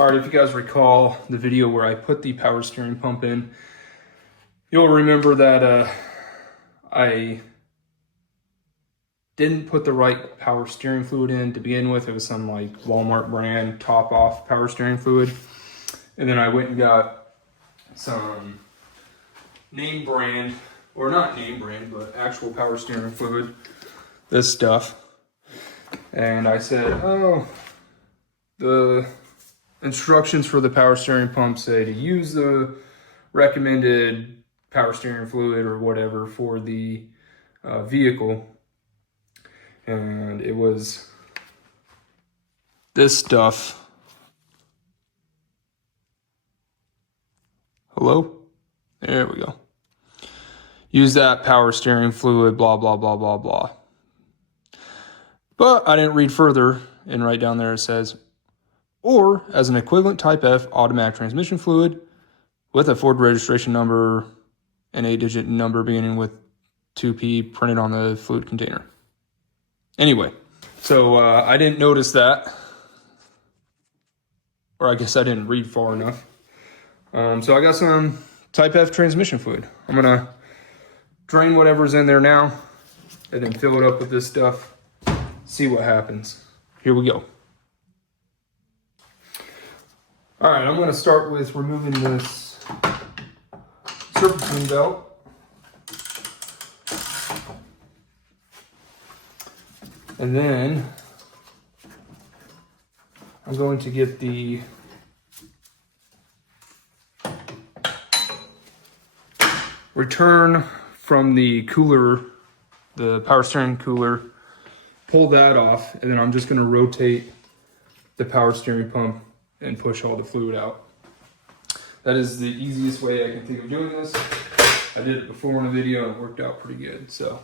All right, if you guys recall the video where I put the power steering pump in, you'll remember that I didn't put the right power steering fluid in to begin with. It was some like Walmart brand top off power steering fluid. And then I went and got some name brand, or not name brand, but actual power steering fluid, this stuff. And I said, oh, the instructions for the power steering pump say to use the recommended power steering fluid or whatever for the vehicle. And it was this stuff. Hello? There we go. Use that power steering fluid, blah, blah, blah, blah, blah. But I didn't read further, and right down there it says, or as an equivalent Type F automatic transmission fluid with a Ford registration number and 8-digit number beginning with 2P printed on the fluid container. Anyway, so I didn't notice that, or I guess I didn't read far enough. So I got some Type F transmission fluid. I'm gonna drain whatever's in there now and then fill it up with this stuff, see what happens. Here we go. All right, I'm gonna start with removing this serpentine belt. And then I'm going to get the return from the cooler, the power steering cooler, pull that off, and then I'm just going to rotate the power steering pump and push all the fluid out. That is the easiest way I can think of doing this. I did it before in a video and it worked out pretty good. So,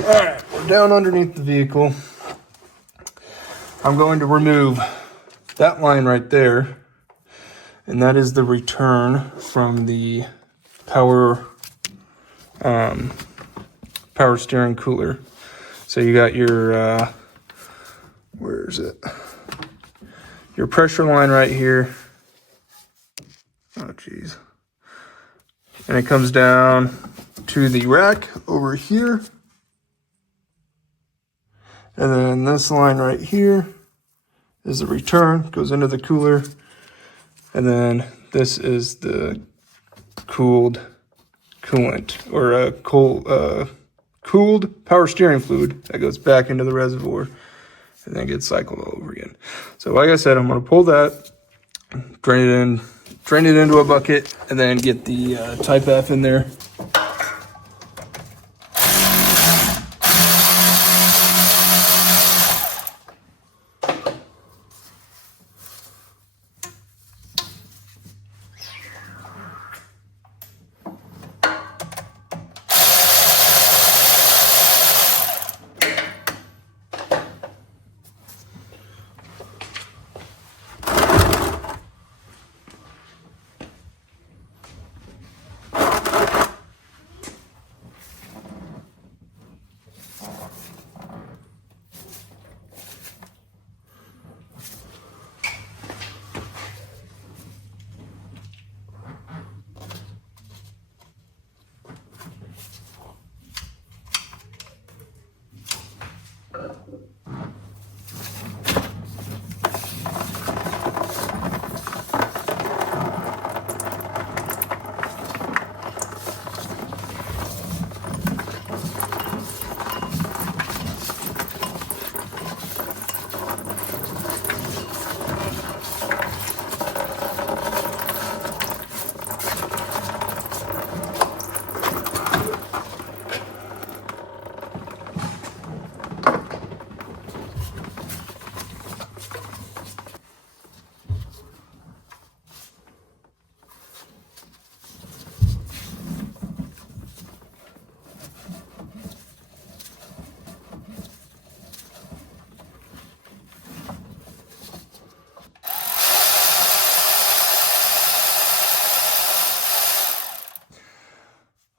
all right, we're down underneath the vehicle. I'm going to remove that line right there. And that is the return from the power steering cooler. So you got your, where is it? Your pressure line right here. Oh, geez. And it comes down to the rack over here. And then this line right here is the return, goes into the cooler. And then this is the cooled coolant, or cooled power steering fluid that goes back into the reservoir and then gets cycled all over again. So like I said, I'm going to pull that, drain it into a bucket, and then get the Type F in there.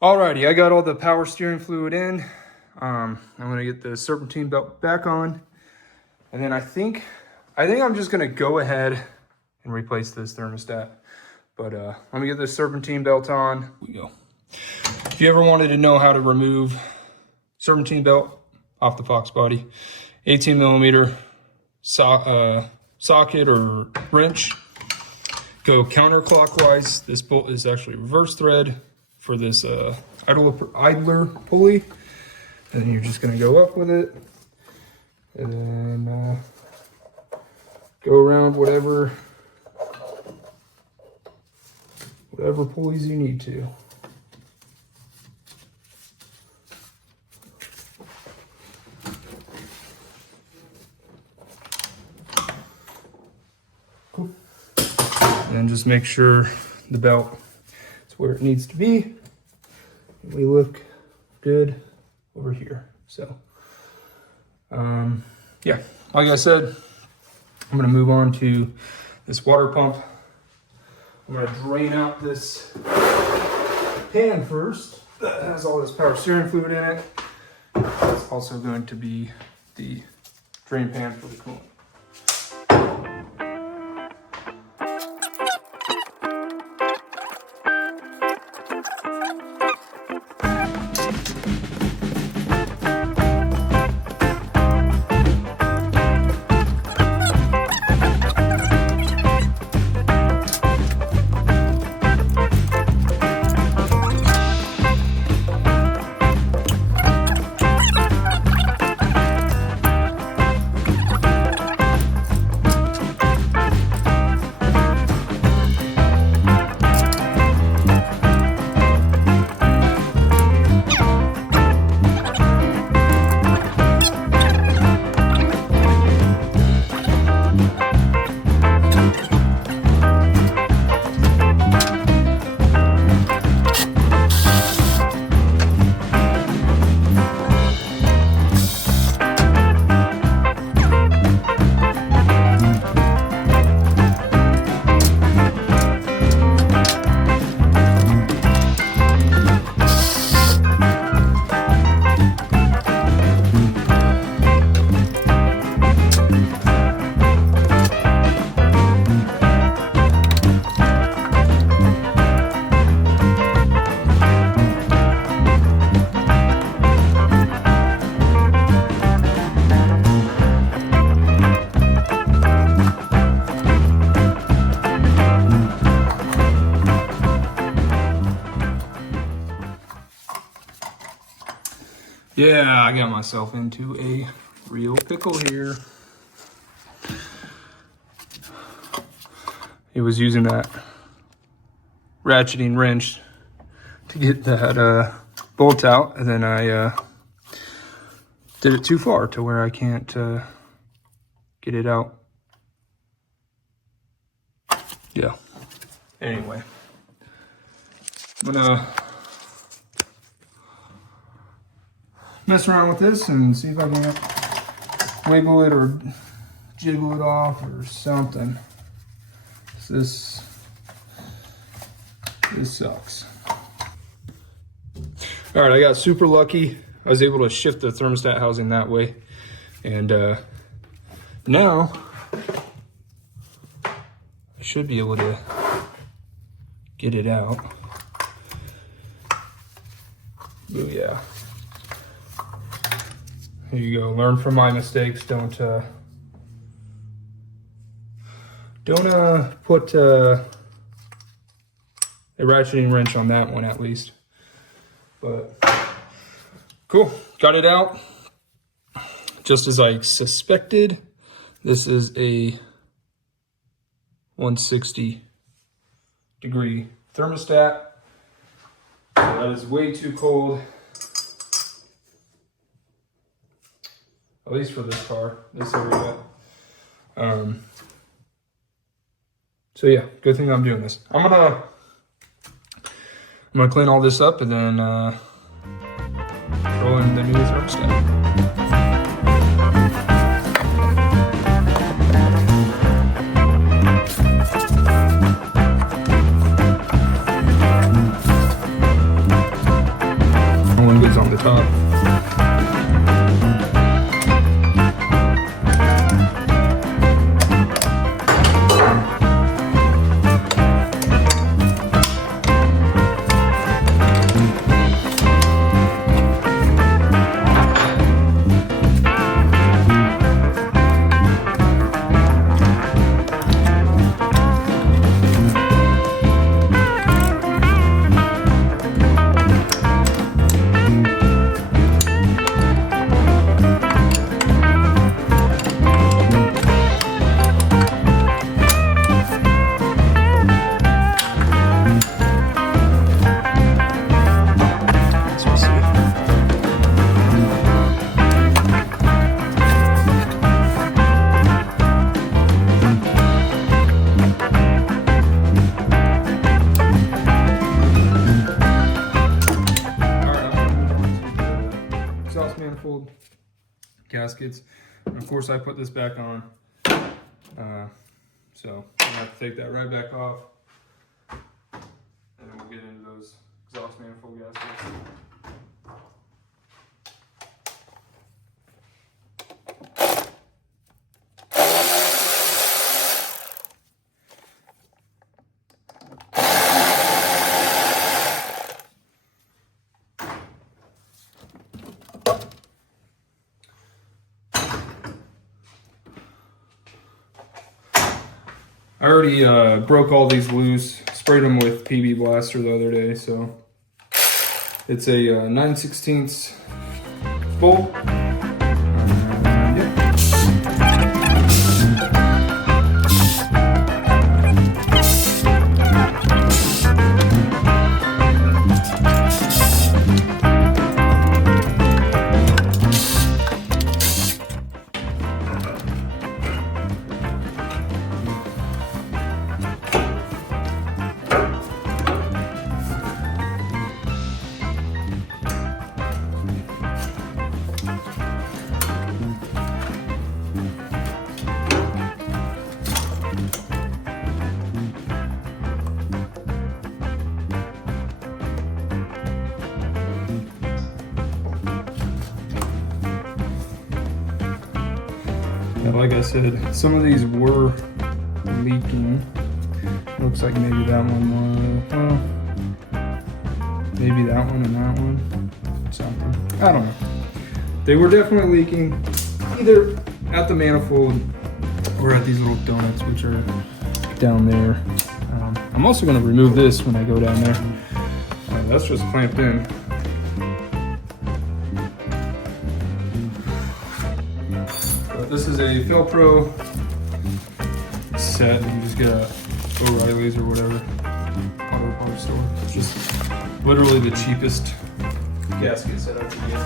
Alrighty, I got all the power steering fluid in. I'm gonna get the serpentine belt back on. And then I think I'm just gonna go ahead and replace this thermostat. But let me get this serpentine belt on. Here we go. If you ever wanted to know how to remove serpentine belt off the Fox body, 18 millimeter socket or wrench, go counterclockwise. This bolt is actually reverse thread for this idler pulley. And then you're just gonna go up with it and then go around whatever pulleys you need to. Cool. And just make sure the belt is where it needs to be. We look good over here. So, yeah, like I said, I'm gonna move on to this water pump. I'm gonna drain out this pan first that has all this power steering fluid in it. It's also going to be the drain pan for the coolant. Yeah, I got myself into a real pickle here. He was using that ratcheting wrench to get that bolt out, and then I did it too far to where I can't get it out. Yeah. Anyway, I'm gonna mess around with this and see if I can wiggle it or jiggle it off or something. This sucks. All right, I got super lucky. I was able to shift the thermostat housing that way, and now I should be able to get it out. Oh yeah. Here you go. Learn from my mistakes. Don't put a ratcheting wrench on that one, at least. But cool, got it out. Just as I suspected, this is a 160 degree thermostat. So that is way too cold. At least for this car, this area. So yeah, good thing I'm doing this. I'm gonna clean all this up and then throw in the new thermostat. One goes on the top. manifold gaskets. And of course, I put this back on. So I'm gonna have to take that right back off. And then we'll get into those exhaust manifold gaskets. I already broke all these loose, sprayed them with PB Blaster the other day, so it's a 9/16 bolt. Like I said, some of these were leaking. Looks like maybe that one was, well, maybe that one and that one, something. I don't know. They were definitely leaking either at the manifold or at these little donuts, which are down there. I'm also going to remove this when I go down there. That's just clamped in. This is a Velcro set. You just get a O'Reilly's or whatever auto parts store. It's just literally the cheapest gasket set I could get.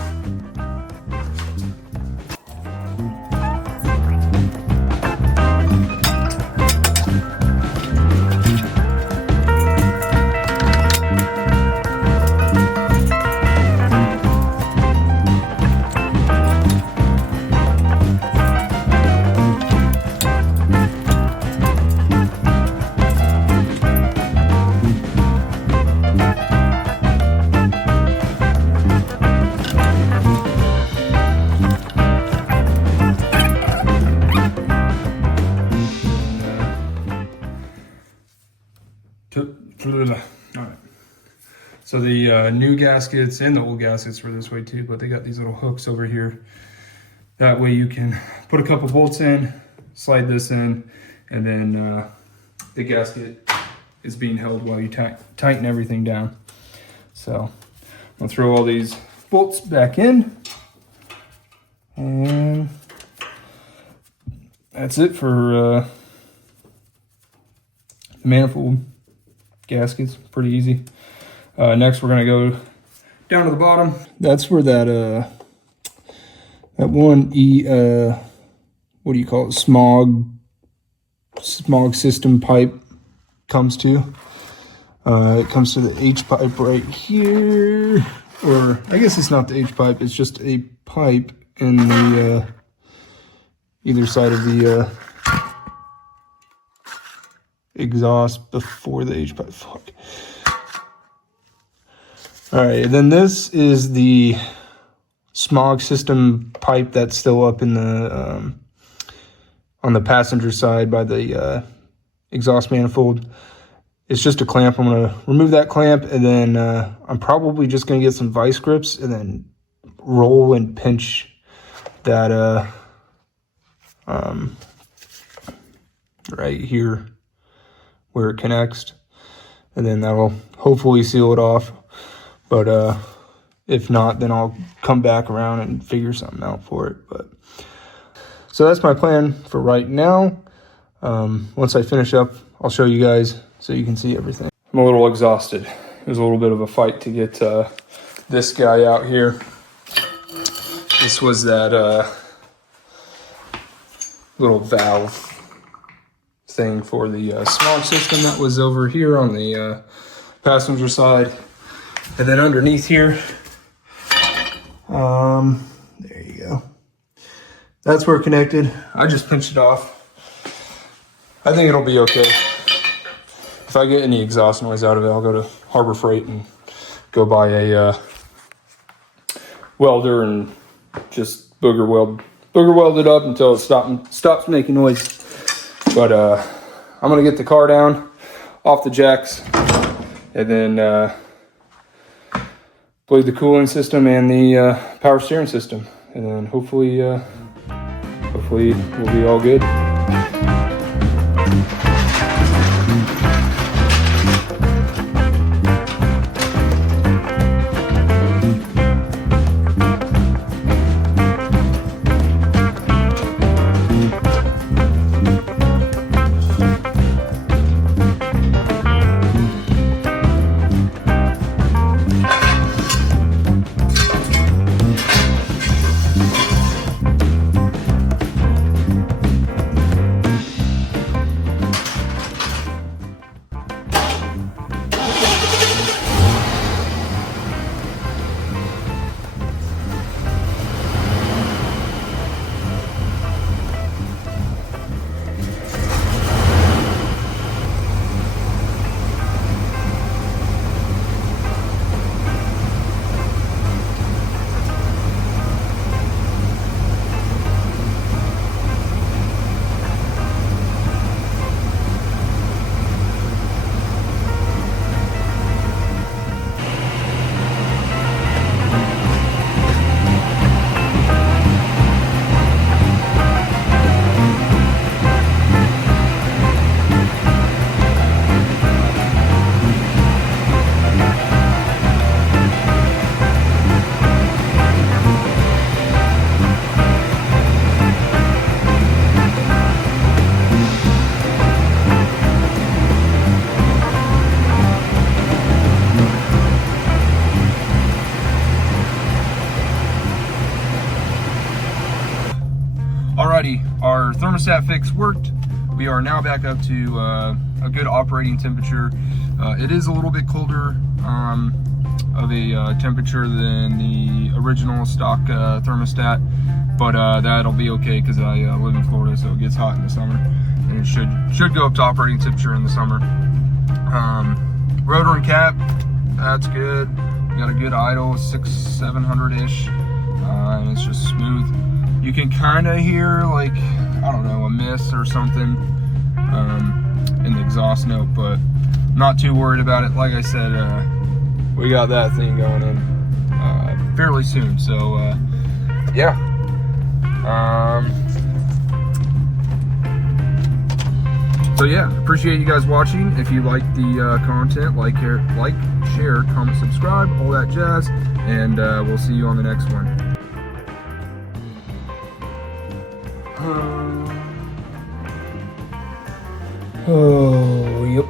Alright, so the new gaskets and the old gaskets were this way too, but they got these little hooks over here. That way you can put a couple bolts in, slide this in, and then the gasket is being held while you tighten everything down. So I'll throw all these bolts back in, and that's it for the manifold gaskets. Pretty easy. Next we're gonna go down to the bottom. That's where that that one what do you call it, smog system pipe comes to. It comes to the H pipe right here, or I guess it's not the H pipe, it's just a pipe in the either side of the exhaust before the H pipe. Fuck. All right, and then this is the smog system pipe that's still up in the on the passenger side by the exhaust manifold. It's just a clamp. I'm gonna remove that clamp, and then I'm probably just gonna get some vice grips and then roll and pinch that right here where it connects, and then that'll hopefully seal it off. But if not, then I'll come back around and figure something out for it. But so that's my plan for right now. Once I finish up, I'll show you guys so you can see everything. I'm a little exhausted. It was a little bit of a fight to get this guy out here. This was that little valve thing for the smog system that was over here on the passenger side. And then underneath here, There you go. That's where it connected. I just pinched it off. I think it'll be okay. If I get any exhaust noise out of it, I'll go to Harbor Freight and go buy a welder and just booger weld it up until it stops making noise. But I'm gonna get the car down off the jacks and then bleed the cooling system and the power steering system, and then hopefully we'll be all good. Alrighty, our thermostat fix worked. We are now back up to a good operating temperature. It is a little bit colder of a temperature than the original stock thermostat, but that'll be okay because I live in Florida, so it gets hot in the summer, and it should go up to operating temperature in the summer. Rotor and cap, that's good. We got a good idle, 600-700-ish, and it's just smooth. You can kind of hear, like, I don't know, a miss or something in the exhaust note, but not too worried about it. Like I said, we got that thing going in fairly soon, so yeah. So yeah, appreciate you guys watching. If you like the content, like, share, comment, subscribe, all that jazz, and we'll see you on the next one. Oh, yep.